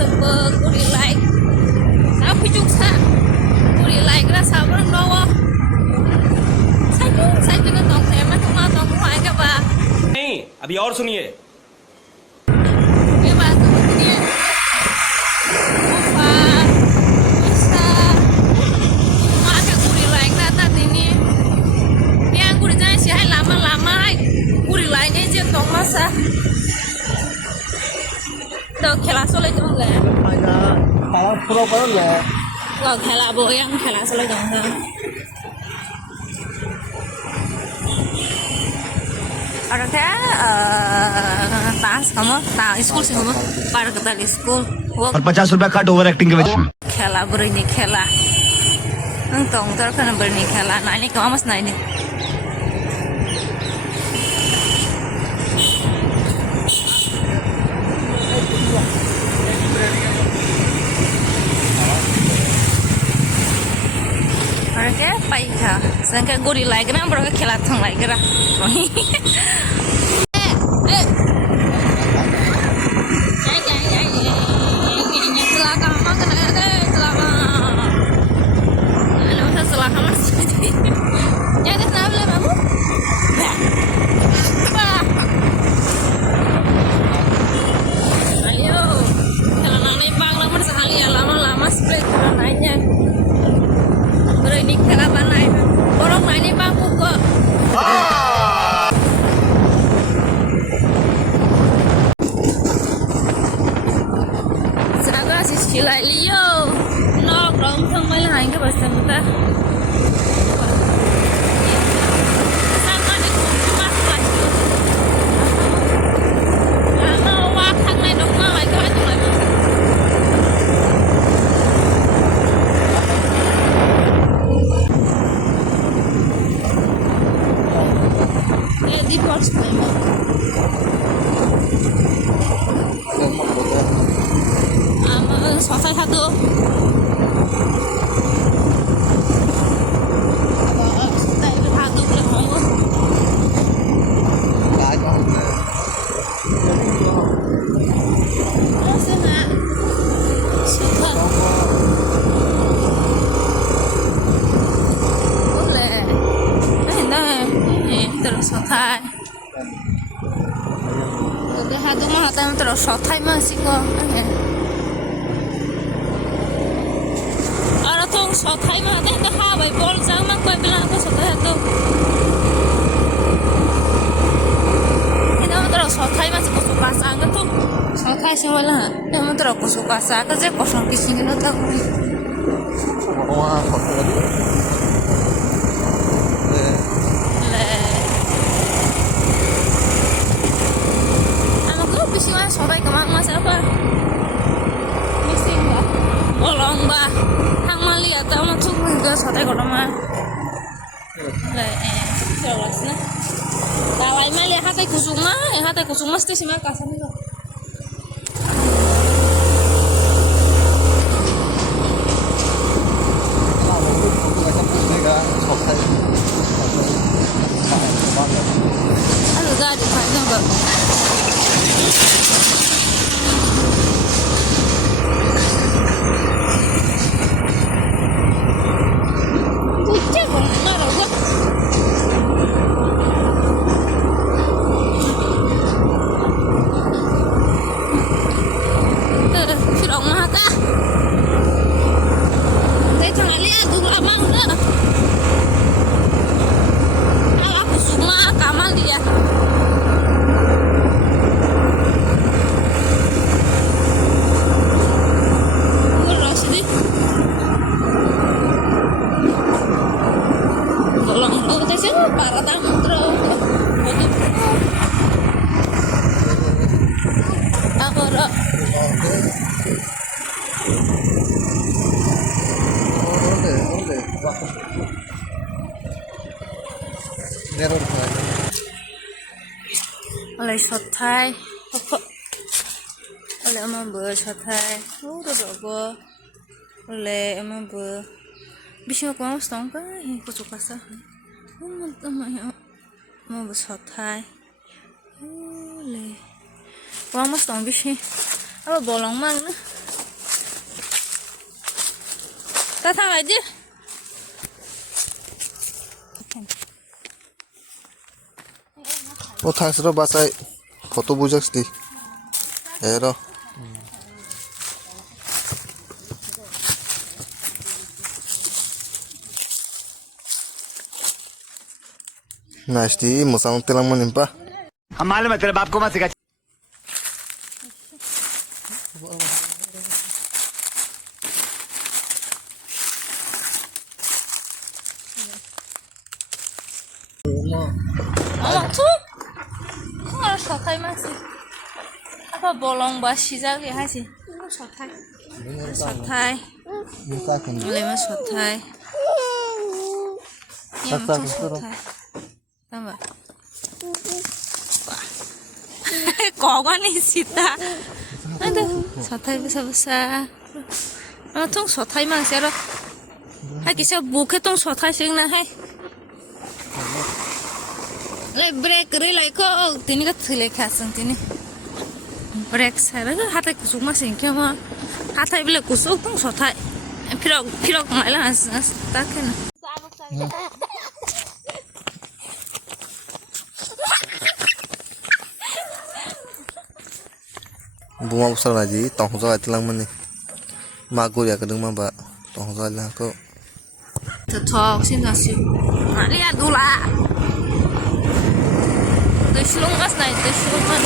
sebel kuri like aku juga kuri like rasa bernowo saya juga tong tema cuma tong mulai ke ba नहीं अभी और सुनिए ke ba ini apa bisa ada kuri like rata ini yang kuri jangan sih hai lama-lama kuri like nya je tong masa tuh khela soleh dong nggak kalau pura-pura ya Gak khela boyang khela soleh dong nggak Orang teh tas kamu tak school sih kamu par ketal school और 50 रुपया cut over acting के वजह से khela berani khela entong terkena berani khela nah ini kamu mas nah ini Orang teh baik ya sedangkan gue di like na baru khela thang like ra Lại liêu nó rộng không mấy là hành cái bà xem ta sao nó được cũng mắc lại nó qua thằng này đúng không lại cái tụi này đi box này mà Selesai satu. Selesai satu boleh mau. Sana. Sudah. Boleh. Terus selesai. Udah satu mah terus selesai masih kok. Sọt thấy mà thế nó ha bảy bol sáng mắc quay bên có sọt thấy đâu thế nó terus sọt thấy mà chỉ có sọt pasang cái tuh sọt thấy xem là nó terus có sọt pasang cái gì có sọt cái gì nó đâu Ama ko bisi mas sọt thấy kemana mas apa missing ba bolong ba lihat tahu tuh juga sate korma jelas nah kalau emang lihat hati kusuma sih sih mah kasar nih aduh gak ada kayaknya enggak oleh sotai oleh emang ber sotai udah dogo oleh emang ber bisa aku mau stong kan aku suka sah emang ber sotai oleh aku mau stong bisa apa bolong mang ta thang lại chứ 어 탕스러 바사이 포토 부적스디 에러 나시디 무상 때랑만 임빠 हम मालूम है तेरे बाप को मत सिखा 툭! 콩알 셔타이 마시 아빠 볼롱 바 시작이 하지 셔타이 셔타이 레몬 셔타이 싹싹 쓸어 잠깐만 có quá này xịt ta sọ thay bisa bisa nó tung sọ thay mang xe đó hay cái xe buộc cái tung sọ thay xe na hay lại break rồi lại có tini cái thứ lại khác sang tini break xe đó hát tay cusuk mà xin kia mà hát tay bây giờ cusuk tung sọ thay pirok lại là ta cái này bunga besar lagi tong so atilang mani magur ya kedeng mah ba tong so lah ko thật thò xin là siêu đi ăn đủ là tôi xuống gas này tôi xuống ăn